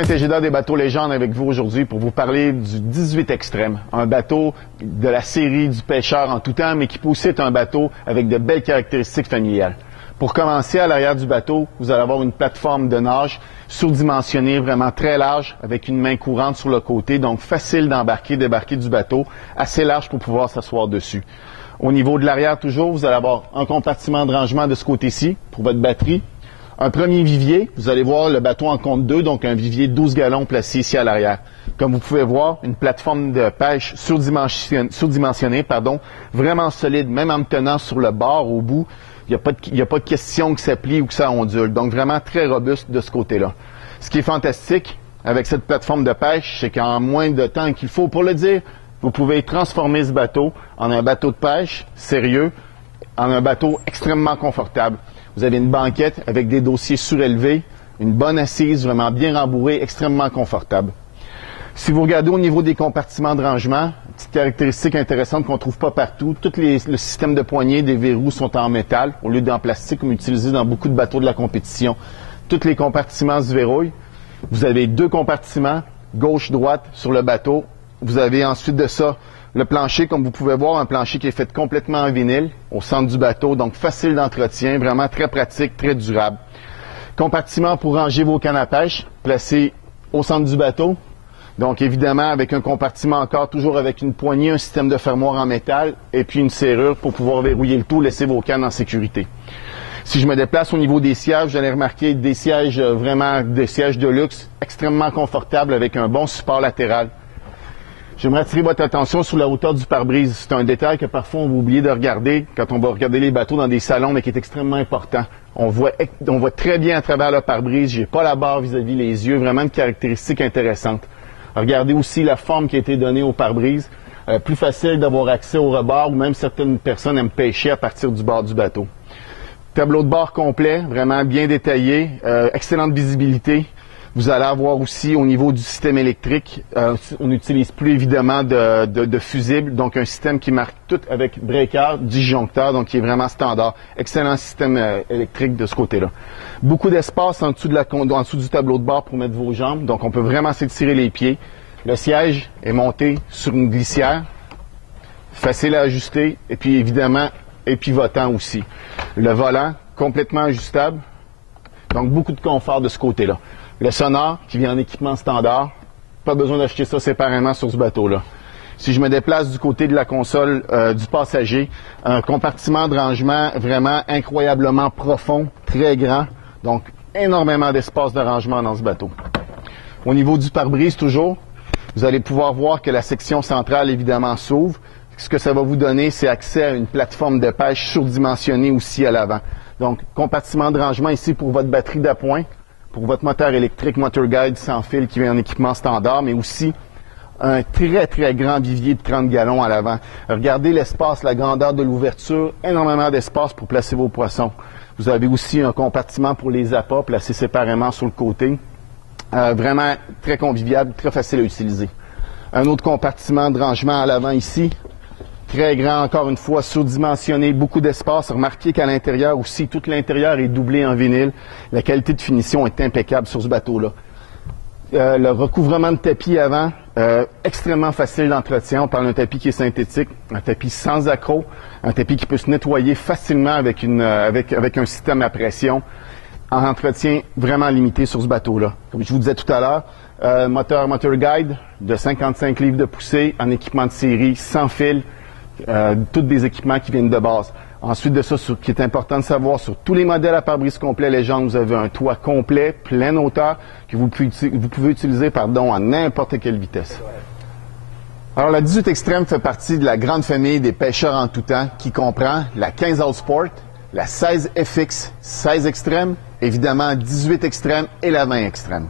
Sébastien Tejeda des Bateaux Légendes avec vous aujourd'hui pour vous parler du 18 Extrême, un bateau de la série du pêcheur en tout temps, mais qui peut aussi être un bateau avec de belles caractéristiques familiales. Pour commencer, à l'arrière du bateau, vous allez avoir une plateforme de nage surdimensionnée, vraiment très large, avec une main courante sur le côté, donc facile d'embarquer, débarquer du bateau, assez large pour pouvoir s'asseoir dessus. Au niveau de l'arrière, toujours, vous allez avoir un compartiment de rangement de ce côté-ci pour votre batterie. Un premier vivier, vous allez voir le bateau en compte 2, donc un vivier 12 gallons placé ici à l'arrière. Comme vous pouvez voir, une plateforme de pêche surdimensionnée, vraiment solide, même en me tenant sur le bord au bout, il n'y a pas de question que ça plie ou que ça ondule. Donc vraiment très robuste de ce côté-là. Ce qui est fantastique avec cette plateforme de pêche, c'est qu'en moins de temps qu'il faut pour le dire, vous pouvez transformer ce bateau en un bateau de pêche sérieux, en un bateau extrêmement confortable. Vous avez une banquette avec des dossiers surélevés, une bonne assise, vraiment bien rembourrée, extrêmement confortable. Si vous regardez au niveau des compartiments de rangement, petite caractéristique intéressante qu'on ne trouve pas partout, le système de poignée des verrous sont en métal au lieu d'en plastique comme utilisé dans beaucoup de bateaux de la compétition. Tous les compartiments se verrouillent. Vous avez 2 compartiments, gauche-droite, sur le bateau. Vous avez ensuite de ça le plancher, comme vous pouvez voir, un plancher qui est fait complètement en vinyle au centre du bateau, donc facile d'entretien, vraiment très pratique, très durable. Compartiment pour ranger vos cannes à pêche, placé au centre du bateau. Donc évidemment avec un compartiment encore, toujours avec une poignée, un système de fermoir en métal et puis une serrure pour pouvoir verrouiller le tout, laisser vos cannes en sécurité. Si je me déplace au niveau des sièges, vous allez remarquer des sièges des sièges de luxe, extrêmement confortables avec un bon support latéral. J'aimerais attirer votre attention sur la hauteur du pare-brise. C'est un détail que parfois on va oublier de regarder quand on va regarder les bateaux dans des salons, mais qui est extrêmement important. On voit très bien à travers le pare-brise. J'ai pas la barre vis-à-vis les yeux. Vraiment une caractéristique intéressante. Regardez aussi la forme qui a été donnée au pare-brise. Plus facile d'avoir accès au rebord ou même certaines personnes aiment pêcher à partir du bord du bateau. Tableau de bord complet, vraiment bien détaillé. Excellente visibilité. Vous allez avoir aussi au niveau du système électrique, on n'utilise plus évidemment de fusible, donc un système qui marque tout avec breaker, disjoncteur, donc qui est vraiment standard. Excellent système électrique de ce côté-là. Beaucoup d'espace en dessous du tableau de bord pour mettre vos jambes, donc on peut vraiment s'étirer les pieds. Le siège est monté sur une glissière, facile à ajuster, et puis évidemment épivotant aussi. Le volant, complètement ajustable, donc beaucoup de confort de ce côté-là. Le sonore qui vient en équipement standard, pas besoin d'acheter ça séparément sur ce bateau-là. Si je me déplace du côté de la console du passager, un compartiment de rangement vraiment incroyablement profond, très grand, donc énormément d'espace de rangement dans ce bateau. Au niveau du pare-brise toujours, vous allez pouvoir voir que la section centrale évidemment s'ouvre. Ce que ça va vous donner, c'est accès à une plateforme de pêche surdimensionnée aussi à l'avant. Donc compartiment de rangement ici pour votre batterie d'appoint, pour votre moteur électrique Motor Guide sans fil qui vient en équipement standard, mais aussi un très, très grand vivier de 30 gallons à l'avant. Regardez l'espace, la grandeur de l'ouverture, énormément d'espace pour placer vos poissons. Vous avez aussi un compartiment pour les appâts placé séparément sur le côté. Vraiment très convivial, très facile à utiliser. Un autre compartiment de rangement à l'avant ici. Très grand, encore une fois, surdimensionné, beaucoup d'espace. Remarquez qu'à l'intérieur aussi, tout l'intérieur est doublé en vinyle. La qualité de finition est impeccable sur ce bateau-là. Le recouvrement de tapis avant, extrêmement facile d'entretien. On parle d'un tapis qui est synthétique, un tapis sans accroc, un tapis qui peut se nettoyer facilement avec un système à pression. En entretien vraiment limité sur ce bateau-là. Comme je vous disais tout à l'heure, Motor Guide de 55 livres de poussée, en équipement de série, sans fil. Tous des équipements qui viennent de base. Ensuite de ça, ce qui est important de savoir, sur tous les modèles à pare-brise complet Légende, vous avez un toit complet, pleine hauteur, que vous pouvez utiliser à n'importe quelle vitesse. Alors, la 18 Extrême fait partie de la grande famille des pêcheurs en tout temps, qui comprend la 15 Outsport, la 16 FX, 16 Extrême, évidemment 18 Extrême et la 20 Extrême.